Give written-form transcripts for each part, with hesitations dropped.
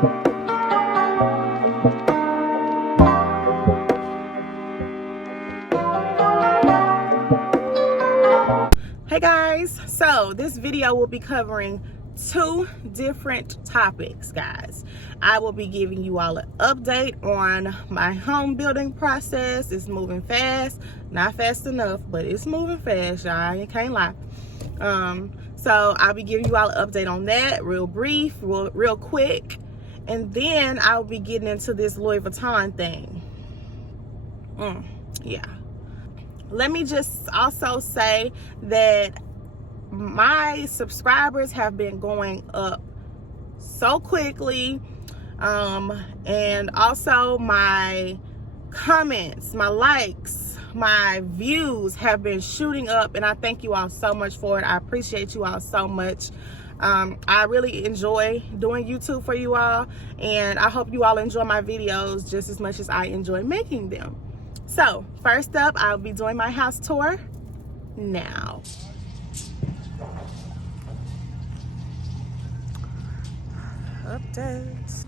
Hey guys, so this video will be covering two different topics, guys. I will be giving you all an update on my home building process. It's moving fast, not fast enough, but it's moving fast, y'all. I can't lie. So I'll be giving you all an update on that, real brief, real quick, and then I'll be getting into this Louis Vuitton thing. Yeah. Let me just also say that my subscribers have been going up so quickly, and also my comments, my likes, my views have been shooting up, and I thank you all so much for it. I appreciate you all so much. I really enjoy doing YouTube for you all, and I hope you all enjoy my videos just as much as I enjoy making them. So first up, I'll be doing my house tour now. Updates.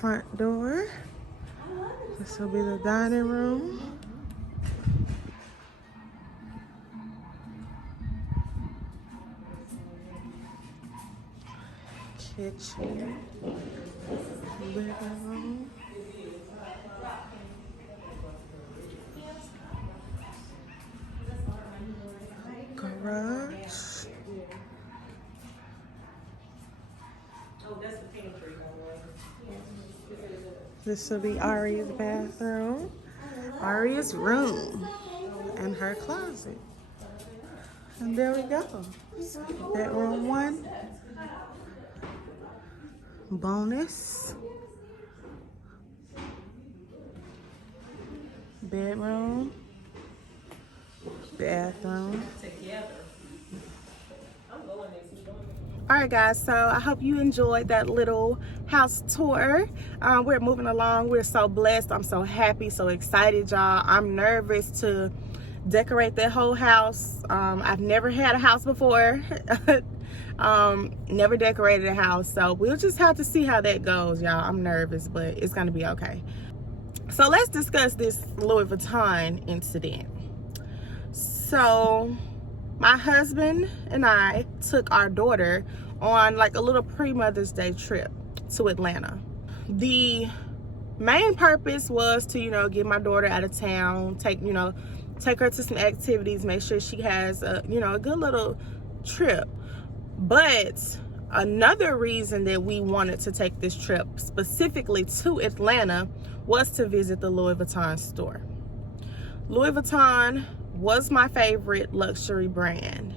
Front door. This will be the dining room. Kitchen, living room, garage, this will be Ari's bathroom, Ari's room, and her closet. And there we go. So bedroom 1. Bonus, bedroom, bathroom. Alright guys, so I hope you enjoyed that little house tour. We're moving along. We're so blessed. I'm so happy, so excited, y'all. I'm nervous to decorate that whole house. I've never had a house before. Never decorated a house, so we'll just have to see how that goes, y'all. I'm nervous, but it's gonna be okay. So let's discuss this Louis Vuitton incident. So my husband and I took our daughter on like a little pre-Mother's Day trip to Atlanta. The main purpose was to, get my daughter out of town, take her to some activities, make sure she has a good little trip. But another reason that we wanted to take this trip specifically to Atlanta was to visit the Louis Vuitton store. Louis Vuitton was my favorite luxury brand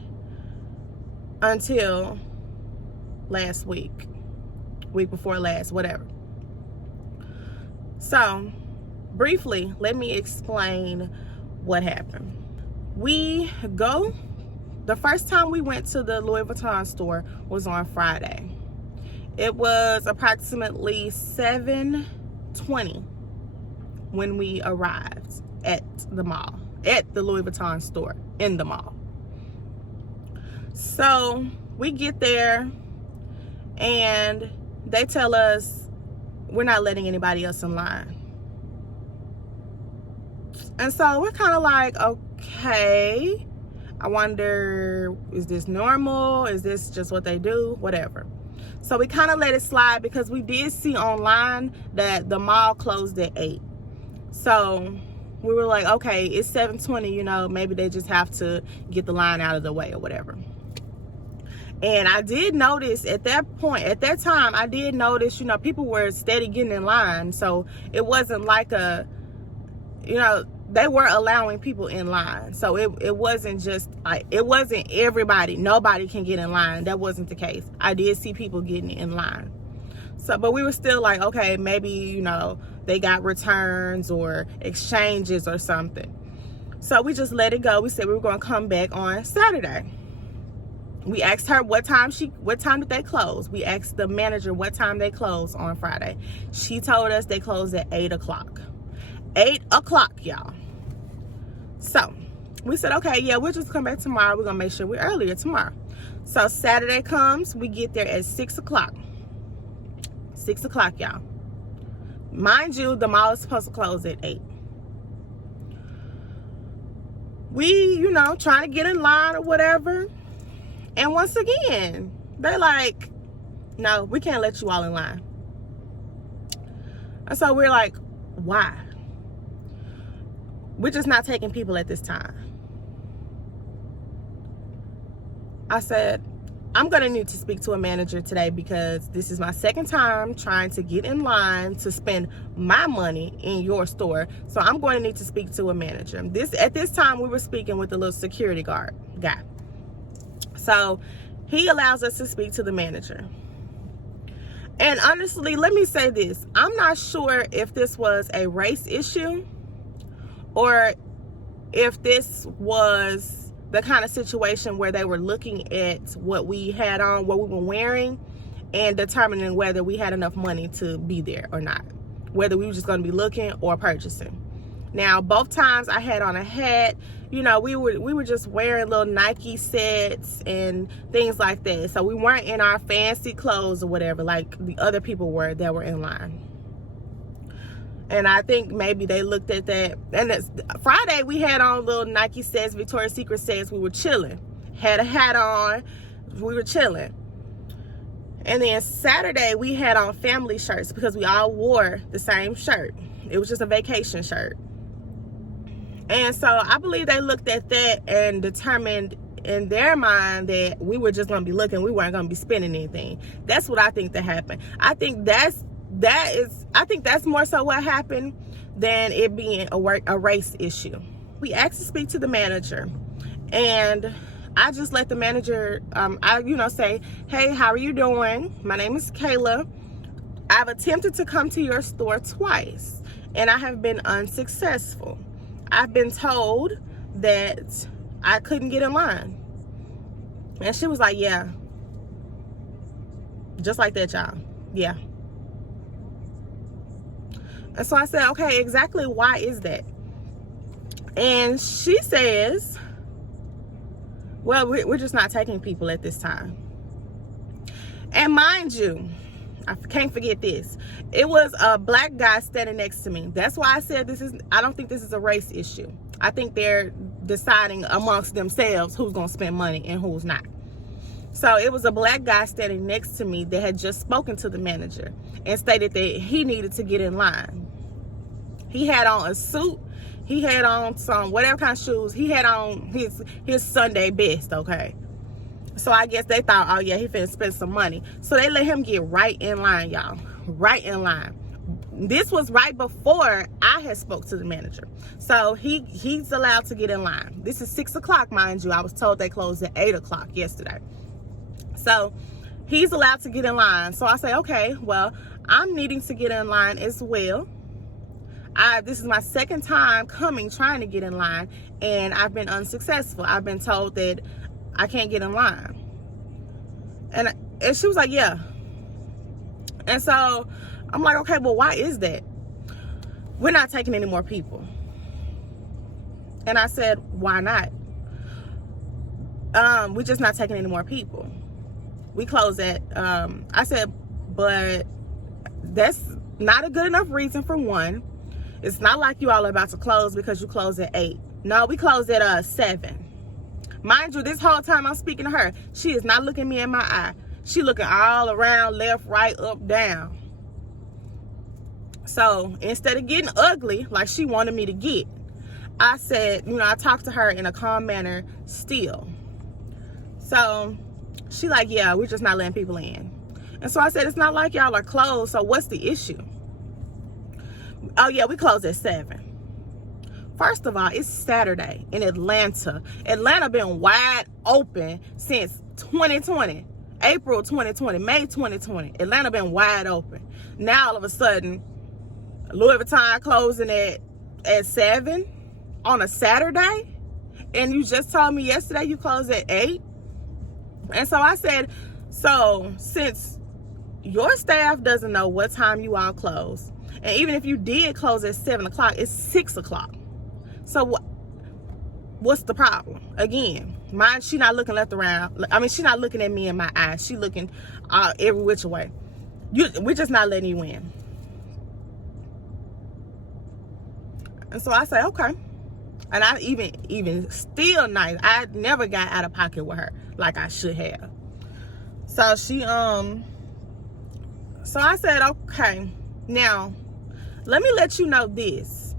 until last week before last, whatever. So briefly, let me explain what happened. The first time we went to the Louis Vuitton store was on Friday. It was approximately 7:20 when we arrived at the mall, at the Louis Vuitton store in the mall. So we get there and they tell us we're not letting anybody else in line. And so we're kind of like, okay, I wonder, is this normal? Is this just what they do? Whatever. So we kind of let it slide because we did see online that the mall closed at 8. So we were like, okay, it's 7:20, maybe they just have to get the line out of the way or whatever. And I did notice at that time, I did notice, people were steady getting in line. So it wasn't like they were allowing people in line. So it wasn't just like, it wasn't everybody, nobody can get in line. That wasn't the case. I did see people getting in line. So, but we were still like, okay, maybe, they got returns or exchanges or something. So we just let it go. We said we were going to come back on Saturday. We asked her what time did they close. We asked the manager what time they closed on Friday. She told us they closed at 8 o'clock. 8 o'clock, y'all. So We said, okay, yeah, we'll just come back tomorrow. We're going to make sure we're earlier tomorrow. So Saturday comes, we get there at 6 o'clock. 6 o'clock, y'all. Mind you, the mall is supposed to close at 8. We, trying to get in line or whatever. And once again, they're like, no, we can't let you all in line. And so we're like, why? We're just not taking people at this time. I said, I'm going to need to speak to a manager today because this is my second time trying to get in line to spend my money in your store. So I'm going to need to speak to a manager. At this time, we were speaking with the little security guard guy. So he allows us to speak to the manager. And honestly, let me say this. I'm not sure if this was a race issue or if this was the kind of situation where they were looking at what we had on, what we were wearing, and determining whether we had enough money to be there or not, whether we were just going to be looking or purchasing. Now, both times I had on a hat. We were just wearing little Nike sets and things like that. So we weren't in our fancy clothes or whatever like the other people were that were in line. And I think maybe they looked at that. And Friday, we had on little Nike sets, Victoria's Secret sets. We were chilling. Had a hat on. We were chilling. And then Saturday, we had on family shirts because we all wore the same shirt. It was just a vacation shirt. And so I believe they looked at that and determined in their mind that we were just going to be looking. We weren't going to be spending anything. That's what I think that happened. I think that's more so what happened than it being a race issue. We asked to speak to the manager, and I just let the manager, say, hey, how are you doing? My name is Kayla. I've attempted to come to your store twice, and I have been unsuccessful. I've been told that I couldn't get in line. And she was like, yeah. Just like that, y'all. Yeah. And so I said, okay, exactly why is that? And she says, well, we're just not taking people at this time. And mind you, I can't forget this. It was a black guy standing next to me. That's why I said I don't think this is a race issue. I think they're deciding amongst themselves who's going to spend money and who's not. So it was a black guy standing next to me that had just spoken to the manager and stated that he needed to get in line. He had on a suit. He had on some whatever kind of shoes. He had on his Sunday best, okay? So I guess they thought, oh yeah, he finna spend some money. So they let him get right in line, y'all. Right in line. This was right before I had spoke to the manager. So he's allowed to get in line. This is 6 o'clock, mind you. I was told they closed at 8 o'clock yesterday. So he's allowed to get in line. So I say, okay, well, I'm needing to get in line as well. This is my second time trying to get in line, and I've been unsuccessful. I've been told that I can't get in line. And she was like, yeah. And so I'm like, okay, well, why is that? We're not taking any more people. And I said, why not? We're just not taking any more people. We close at, I said, but that's not a good enough reason for one. It's not like you all are about to close because you close at 8. No, we close at 7. Mind you, this whole time I'm speaking to her, she is not looking me in my eye. She looking all around, left, right, up, down. So instead of getting ugly like she wanted me to get, I said, I talked to her in a calm manner still. So she like, yeah, we're just not letting people in. And so I said, it's not like y'all are closed, so what's the issue? Oh yeah, we close at 7. First of all, it's Saturday in Atlanta. Atlanta been wide open since 2020. April 2020, May 2020. Atlanta been wide open. Now all of a sudden, Louis Vuitton closing at 7 on a Saturday? And you just told me yesterday you closed at 8? And so I said, so since your staff doesn't know what time you all close, and even if you did close at 7 o'clock, it's 6 o'clock. So what's the problem? Again, mine, she not looking left around. I mean, she not looking at me in my eyes. She looking every which way. We're just not letting you in. And so I say, okay. And I even still nice. I never got out of pocket with her like I should have. So she so I said, okay, now let me let you know this.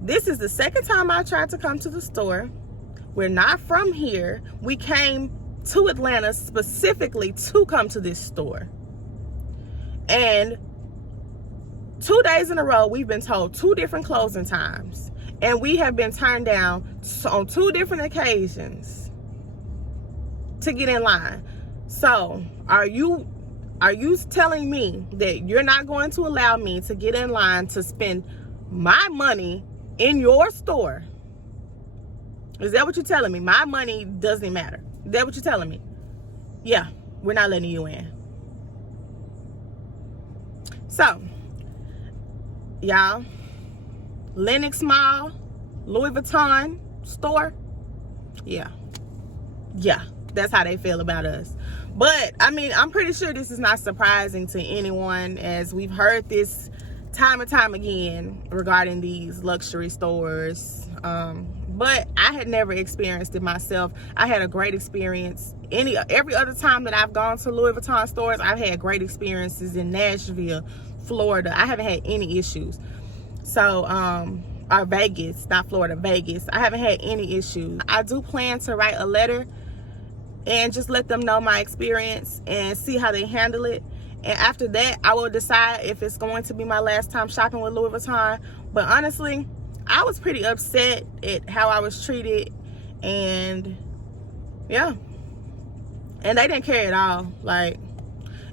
This is the second time I tried to come to the store. We're not from here. We came to Atlanta specifically to come to this store. And 2 days in a row, we've been told 2 different closing times. And we have been turned down on 2 different occasions to get in line. So, are you telling me that you're not going to allow me to get in line to spend my money in your store? Is that what you're telling me? My money doesn't matter. Is that what you're telling me? Yeah, we're not letting you in. So, y'all, Lenox Mall, Louis Vuitton store, yeah, that's how they feel about us. But I mean, I'm pretty sure this is not surprising to anyone, as we've heard this time and time again regarding these luxury stores. But I had never experienced it myself. I had a great experience. Every other time that I've gone to Louis Vuitton stores, I've had great experiences in Nashville, Florida. I haven't had any issues. So, or Vegas, not Florida, Vegas. I haven't had any issues. I do plan to write a letter and just let them know my experience and see how they handle it. And after that, I will decide if it's going to be my last time shopping with Louis Vuitton. But honestly, I was pretty upset at how I was treated. And yeah. And they didn't care at all. Like,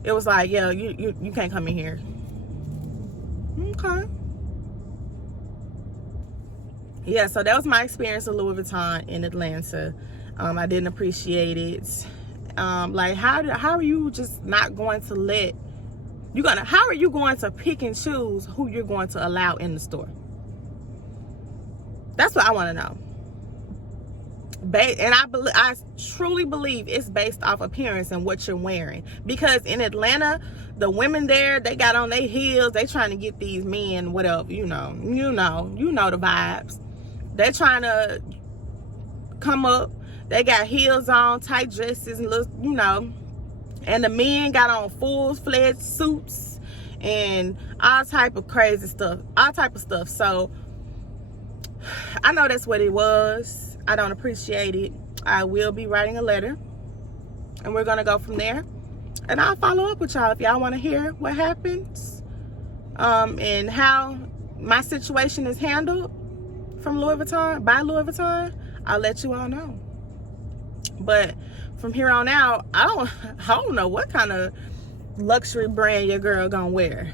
it was like, yeah, you can't come in here. Okay. Yeah, so that was my experience with Louis Vuitton in Atlanta. I didn't appreciate it. Like, how are you just not going to let how are you going to pick and choose who you're going to allow in the store? That's what I want to know. And I truly believe it's based off appearance and what you're wearing. Because in Atlanta, the women there, they got on their heels. They trying to get these men, whatever, you know the vibes. They're trying to come up. They got heels on, tight dresses, and look, and the men got on full-fledged suits and all type of crazy stuff, So I know that's what it was. I don't appreciate it. I will be writing a letter, and we're gonna go from there. And I'll follow up with y'all if y'all want to hear what happens, and how my situation is handled from Louis Vuitton, by Louis Vuitton. I'll let you all know. But from here on out, I don't know what kind of luxury brand your girl gonna wear.